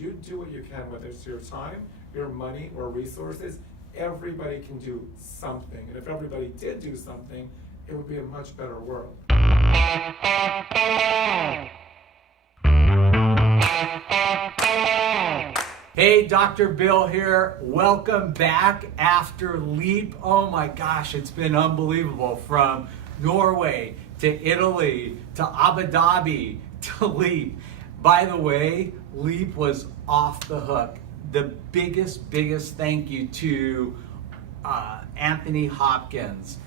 You do what you can, whether it's your time, your money, or resources. Everybody can do something. And if everybody did do something, it would be a much better world. Hey, Dr. Bill here. Welcome back after Leap. Oh my gosh, it's been unbelievable. From Norway to Italy to Abu Dhabi to Leap. By the way, Leap was off the hook. The biggest thank you to Anthony Hopkins,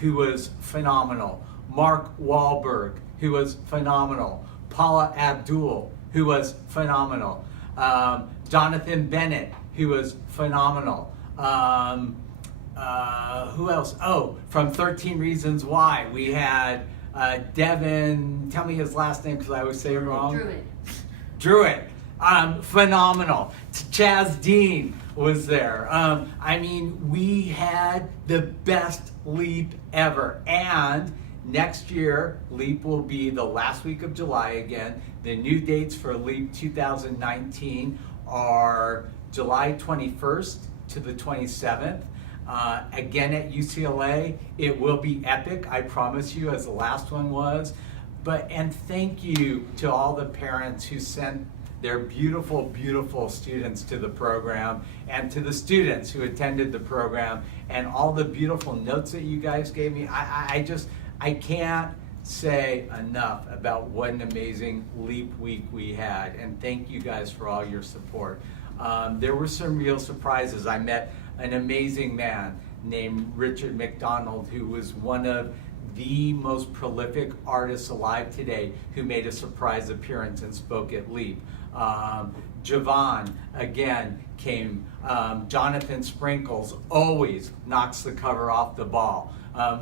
who was phenomenal. Mark Wahlberg, who was phenomenal. Paula Abdul, who was phenomenal. Jonathan Bennett, who was phenomenal. Who else? Oh, from 13 Reasons Why, we had Devin, tell me his last name because I always say it wrong. Druitt. Phenomenal. Chaz Dean was there. I mean, we had the best Leap ever. And next year, Leap will be the last week of July again. The new dates for Leap 2019 are July 21st to the 27th. Again at UCLA, it will be epic, I promise you, as the last one was. And thank you to all the parents who sent their beautiful students to the program, and to the students who attended the program, and all the beautiful notes that you guys gave me. I can't say enough about what an amazing Leap week we had, and thank you guys for all your support. There were some real surprises. I met an amazing man named Richard McDonald, who was one of the most prolific artists alive today, who made a surprise appearance and spoke at Leap. Javon, again, came. Jonathan Sprinkles always knocks the cover off the ball.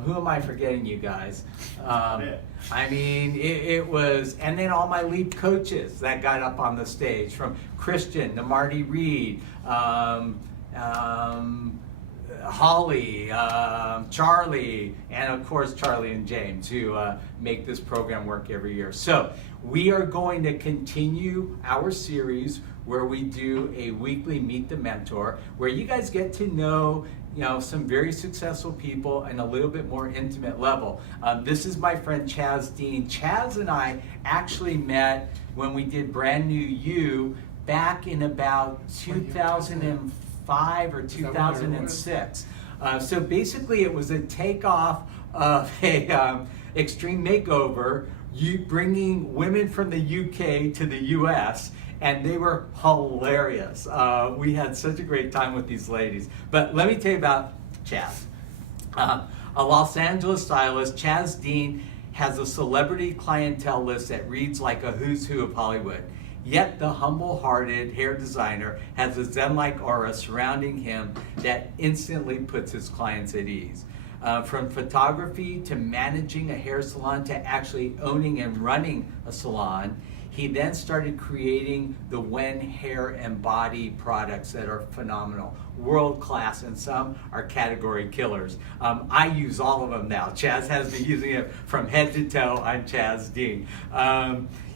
Who am I forgetting, you guys? I mean, it was, and then all my Leap coaches that got up on the stage, from Christian to Marty Reed, Holly, Charlie, and of course Charlie and James, who make this program work every year. So we are going to continue our series where we do a weekly Meet the Mentor, where you guys get to know some very successful people and a little bit more intimate level. This is my friend Chaz Dean. Chaz and I actually met when we did Brand New You back in about 2005 or 2006. So basically it was a takeoff of a extreme makeover, you bringing women from the UK to the US, and they were hilarious. We had such a great time with these ladies. But let me tell you about Chaz. A Los Angeles stylist, Chaz Dean has a celebrity clientele list that reads like a who's who of Hollywood. Yet the humble-hearted hair designer has a Zen-like aura surrounding him that instantly puts his clients at ease. From photography to managing a hair salon to actually owning and running a salon, he then started creating the When Hair and Body products that are phenomenal, world-class, and some are category killers. I use all of them now. Chaz has been using it from head to toe. I'm Chaz Dean.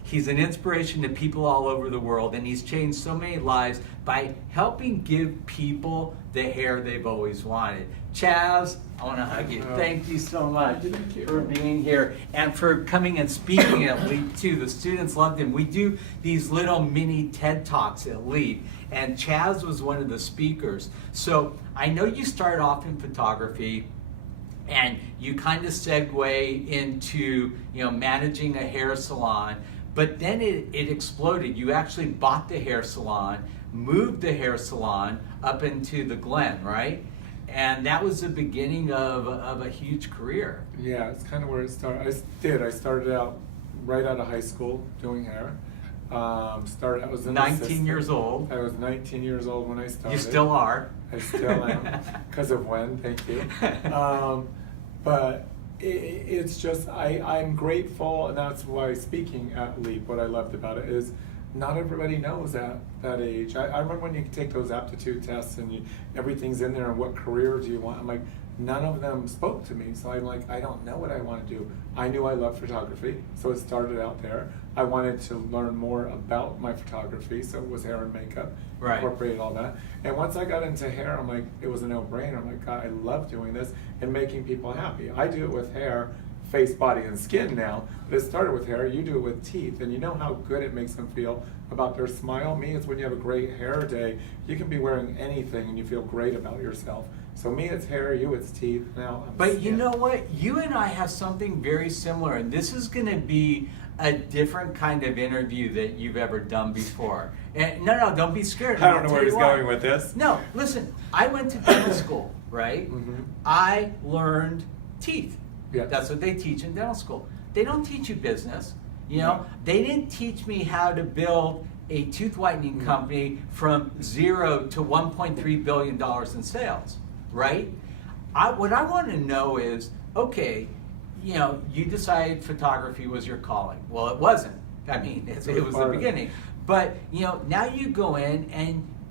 He's an inspiration to people all over the world, and he's changed so many lives by helping give people the hair they've always wanted. Chaz, I want to hug you. Thank you so much for being here and for coming and speaking at Leap too. The students loved him. We do these little mini TED Talks at Leap, and Chaz was one of the speakers. So I know you started off in photography, and you kind of segue into managing a hair salon. But then it exploded. You actually bought the hair salon, moved the hair salon up into the Glen, right? And that was the beginning of a huge career. Yeah, it's kind of where it started. I started out right out of high school doing hair. I was 19 years old. I was 19 years old when I started. You still are. I still am, because of when, thank you. But it's just, I'm grateful, and that's why speaking at Leap, what I loved about it is not everybody knows at that age. I remember when you take those aptitude tests and everything's in there and what career do you want. I'm like, none of them spoke to me. So I'm like, I don't know what I want to do. I knew I loved photography, so it started out there. I wanted to learn more about my photography, so it was hair and makeup, Right. incorporated all that. And once I got into hair, I'm like, it was a no-brainer. I'm like, God, I love doing this and making people happy. I do it with hair, face, body, and skin now, but it started with hair. You do it with teeth, and you know how good it makes them feel about their smile. Me, it's when you have a great hair day, you can be wearing anything and you feel great about yourself. So me, it's hair, you, it's teeth. Now, But you know what? You and I have something very similar, and this is going to be a different kind of interview that you've ever done before. And no, don't be scared. I don't know where he's going with this. No, listen, I went to dental school, right? Mhm. I learned teeth. Yeah. That's what they teach in dental school. They don't teach you business. You know, they didn't teach me how to build a tooth whitening company from 0 to $1.3 billion in sales, right? What I want to know is, okay, you know, you decided photography was your calling. Well, it wasn't. I mean, it was the beginning. But, you know, now you go in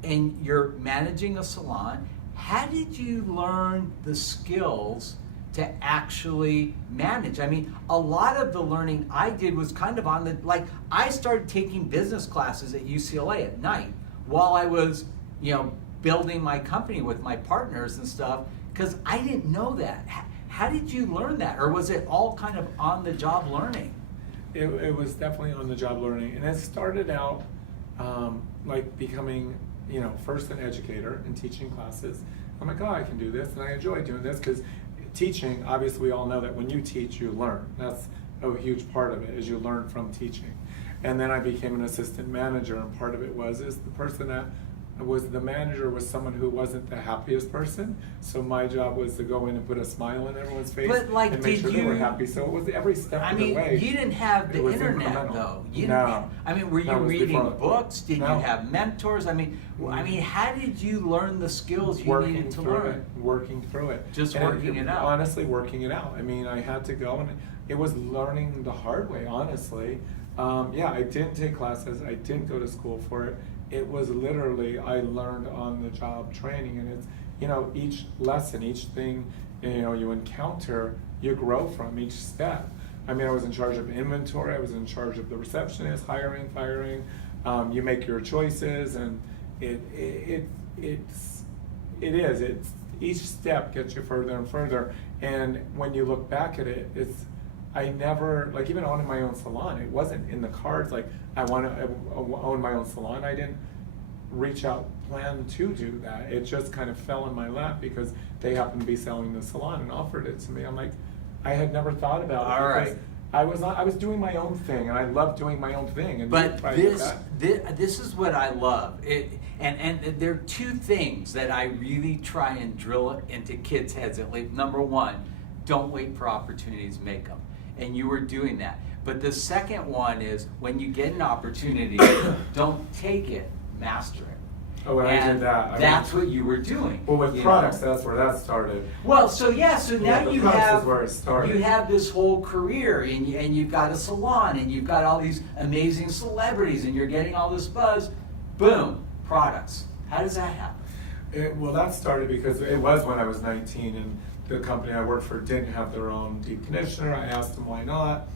and you're managing a salon. How did you learn the skills to actually manage? I mean, a lot of the learning I did was kind of on the, like, I started taking business classes at UCLA at night while I was, you know, building my company with my partners and stuff, because I didn't know that. How did you learn that? Or was it all kind of on the job learning? It was definitely on the job learning, and it started out like becoming, you know, first an educator and teaching classes. I'm like, oh, I can do this, and I enjoy doing this because teaching, obviously we all know that when you teach, you learn. That's a huge part of it, is you learn from teaching. And then I became an assistant manager, and part of it was the person that was the manager was someone who wasn't the happiest person. So my job was to go in and put a smile on everyone's face But, like, and make did sure they were you- happy. So it was every step I of mean, the way. you didn't have it the was internet incremental. though. You No. didn't, I mean, were you That was reading before. books? Did No. you have mentors? I mean, how did you learn the skills you needed to learn? Working through it. Just And working it out. Honestly, working it out. I mean, I had to go, and it was learning the hard way, honestly. Yeah, I didn't take classes. I didn't go to school for it. It was literally, I learned on the job training, and it's, you know, each lesson, each thing, you know, you encounter, you grow from each step. I mean, I was in charge of inventory, I was in charge of the receptionist, hiring, firing. You make your choices, and it's each step gets you further and further. And when you look back at it, I never, like, even owning my own salon, it wasn't in the cards, like, I want to own my own salon. I didn't reach out, plan to do that. It just kind of fell in my lap because they happened to be selling the salon and offered it to me. I'm like, I had never thought about it. All because right. I was doing my own thing, and I love doing my own thing. And But I did that. this is what I love. And there are two things that I really try and drill into kids' heads at least. Number one, don't wait for opportunities, make them. And you were doing that. But the second one is, when you get an opportunity, don't take it, master it. Oh, and I did that. That's what you were doing. Well, with you products, know? that's where that started. Well, so now the you products have is where it started. you have this whole career, and you've got a salon, and you've got all these amazing celebrities, and you're getting all this buzz. Boom, products. How does that happen? Well, that started because it was when I was 19, and the company I worked for didn't have their own deep conditioner. I asked them why not,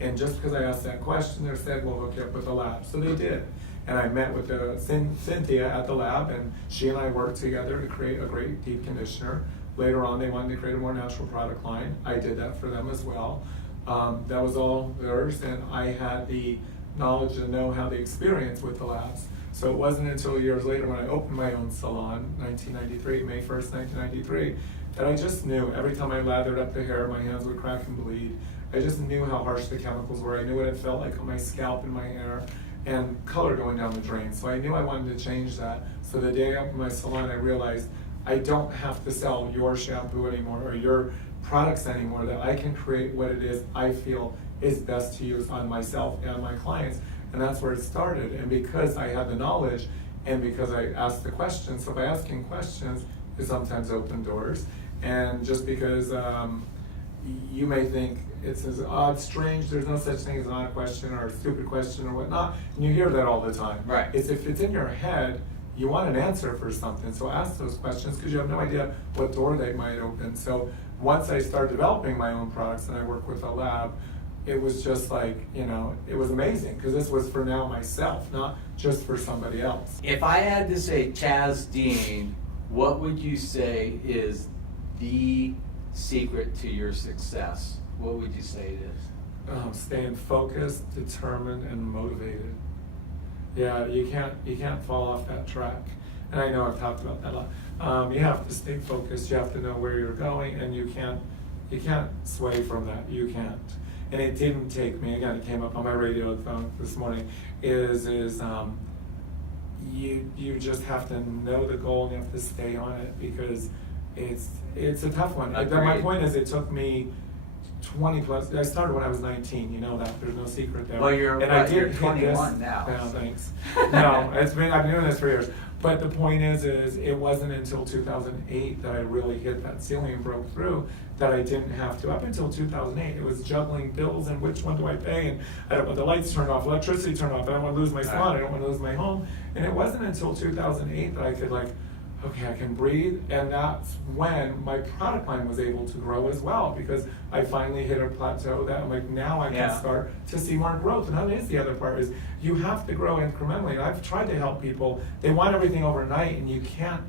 and just because I asked that question, they said, "Well, hook you up with the lab." So they did, and I met with Cynthia at the lab, and she and I worked together to create a great deep conditioner. Later on, they wanted to create a more natural product line. I did that for them as well. That was all theirs, and I had the knowledge and know-how, the experience with the labs. So it wasn't until years later when I opened my own salon, 1993, May 1st, 1993, that I just knew every time I lathered up the hair, my hands would crack and bleed. I just knew how harsh the chemicals were. I knew what it felt like on my scalp and my hair, and color going down the drain. So I knew I wanted to change that. So the day I opened my salon, I realized I don't have to sell your shampoo anymore or your products anymore, that I can create what it is I feel is best to use on myself and my clients. And that's where it started. And because I had the knowledge, and because I asked the questions, so by asking questions, it sometimes opened doors. And just because you may think it's as odd, strange, there's no such thing as an odd question or a stupid question or whatnot, and you hear that all the time. Right. It's if it's in your head, you want an answer for something. So ask those questions because you have no idea what door they might open. So once I started developing my own products and I work with a lab, it was just like, you know, it was amazing because this was for now myself, not just for somebody else. If I had to say Chaz Dean, what would you say is the secret to your success? What would you say it is? Staying focused, determined, and motivated. Yeah, you can't fall off that track. And I know I've talked about that a lot. You have to stay focused. You have to know where you're going, and you can't sway from that. You can't. And it didn't take me. Again, it came up on my radio phone this morning. You just have to know the goal and you have to stay on it because it's a tough one. My point is, it took me 20 plus. I started when I was 19. You know that. There's no secret there. Well, you're 21 now. No, thanks. No, I've been doing this for years. But the point is it wasn't until 2008 that I really hit that ceiling and broke through. That I didn't have to. Up until 2008, it was juggling bills and which one do I pay, and I don't want the lights turned off, electricity turned off. I don't want to lose my salon. I don't want to lose my home. And it wasn't until 2008 that I could okay, I can breathe, and that's when my product line was able to grow as well because I finally hit a plateau that I'm like, now I can start to see more growth. And that is the other part is you have to grow incrementally. And I've tried to help people. They want everything overnight, and you can't.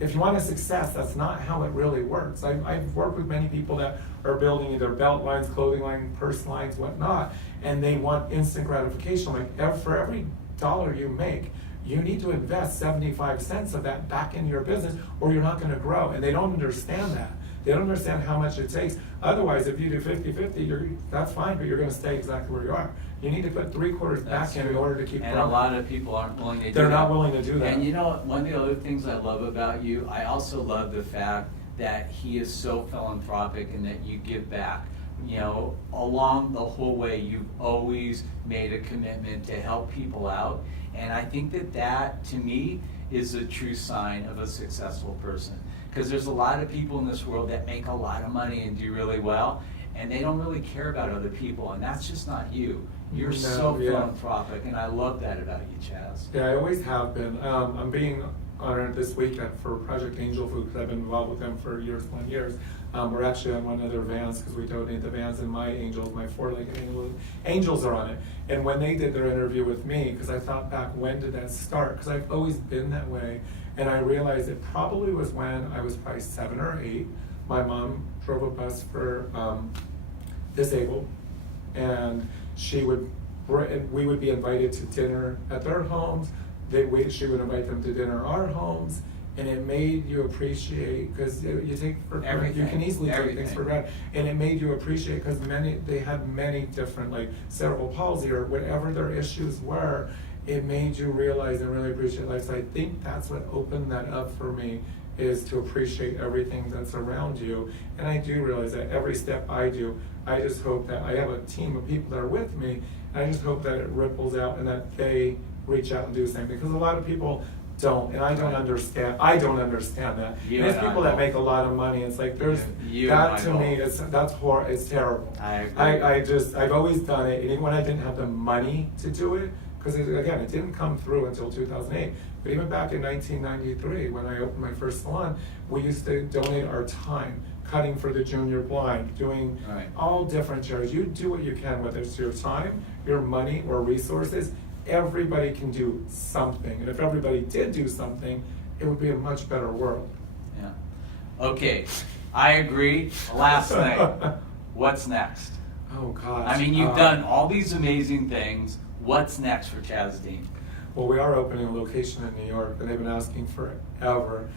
If you want a success, that's not how it really works. I've worked with many people that are building either belt lines, clothing line, purse lines, whatnot, and they want instant gratification. For every dollar you make, you need to invest 75 cents of that back into your business or you're not going to grow. And they don't understand that. They don't understand how much it takes. Otherwise, if you do 50-50, that's fine, but you're going to stay exactly where you are. You need to put 3/4 back in order to keep growing. And a lot of people aren't willing to do that. They're not willing to do that. And you know, one of the other things I love about you, I also love the fact that he is so philanthropic and that you give back. You know, along the whole way, you've always made a commitment to help people out. And I think that to me, is a true sign of a successful person. Because there's a lot of people in this world that make a lot of money and do really well, and they don't really care about other people, and that's just not you. You're philanthropic, and I love that about you, Chaz. Yeah, I always have been. I'm being honored this weekend for Project Angel Food because I've been involved with them for years upon years. We're actually on one of their vans because we donate the vans, and my angels, my four-legged angels are on it. And when they did their interview with me, because I thought back, when did that start? Because I've always been that way. And I realized it probably was when I was probably 7 or 8. My mom drove a bus for disabled, and we would be invited to dinner at their homes. She would invite them to dinner at our homes, and it made you appreciate, because you take for granted, you can easily take things for granted, and it made you appreciate because they had many different, like cerebral palsy or whatever their issues were. It made you realize and really appreciate life. So I think that's what opened that up for me, is to appreciate everything that's around you. And I do realize that every step I do, I just hope that I have a team of people that are with me, and I just hope that it ripples out and that they reach out and do the same. Because a lot of people don't, and I don't understand that. And it's people that make a lot of money. It's like there's that to me. That's horrible. It's terrible. I agree. I've always done it, and even when I didn't have the money to do it, because again, it didn't come through until 2008. But even back in 1993, when I opened my first salon, we used to donate our time, cutting for the junior blind, doing all different charities. You do what you can, whether it's your time, your money, or resources. Everybody can do something. And if everybody did do something, it would be a much better world. Yeah. Okay, I agree. Last thing, what's next? Oh, gosh. I mean, you've done all these amazing things. What's next for Chaz Dean? Well, we are opening a location in New York, and they've been asking forever.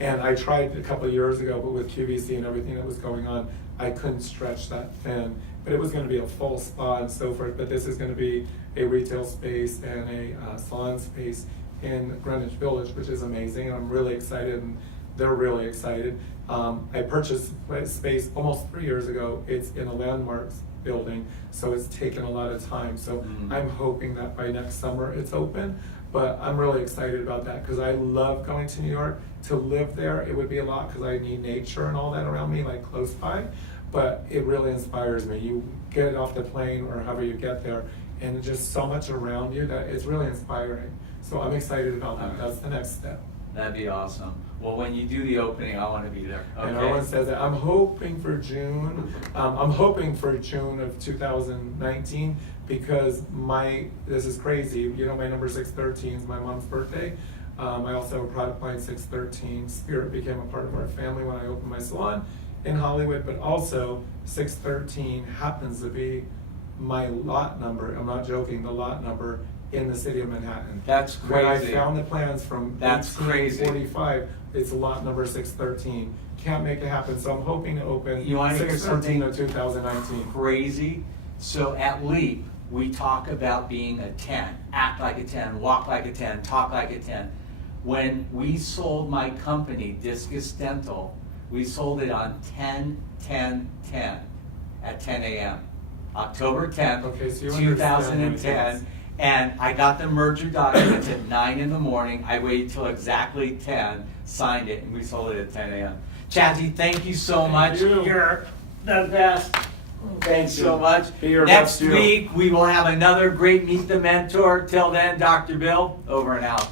And I tried a couple of years ago, but with QVC and everything that was going on, I couldn't stretch that thin. But it was going to be a full spa and so forth. But this is going to be a retail space and a salon space in Greenwich Village, which is amazing. And I'm really excited, and they're really excited. I purchased space almost 3 years ago. It's in a Landmarks building, so it's taken a lot of time. So I'm hoping that by next summer it's open. But I'm really excited about that because I love going to New York. To live there, it would be a lot because I need nature and all that around me, like close by. But it really inspires me. You get off the plane or however you get there, and just so much around you that it's really inspiring. So I'm excited about that. Okay. That's the next step. That'd be awesome. Well, when you do the opening, I want to be there. Okay. And everyone says that. I'm hoping for June. I'm hoping for June of 2019 because this is crazy. You know, my number 613 is my mom's birthday. I also have a product line 613. Spirit became a part of our family when I opened my salon in Hollywood, but also 613 happens to be my lot number. I'm not joking. The lot number in the city of Manhattan. That's When I crazy. found the plans from That's crazy. 1845, it's lot number 613. Can't make it happen, so I'm hoping to open You wanna hear 613 something of 2019. Crazy. So at Leap, we talk about being a 10, act like a 10, walk like a 10, talk like a 10. When we sold my company, Discus Dental, we sold it on 10/10/10 at 10 a.m. October 10th, Okay, so you understand what it is. 2010. And I got the merger documents at 9 in the morning. I waited till exactly 10, signed it, and we sold it at 10 a.m. Chazzy, thank you so much. you. You're the best. Thanks so much. Be your Next best you. week, we will have another great Meet the Mentor. Till then, Dr. Bill, over and out.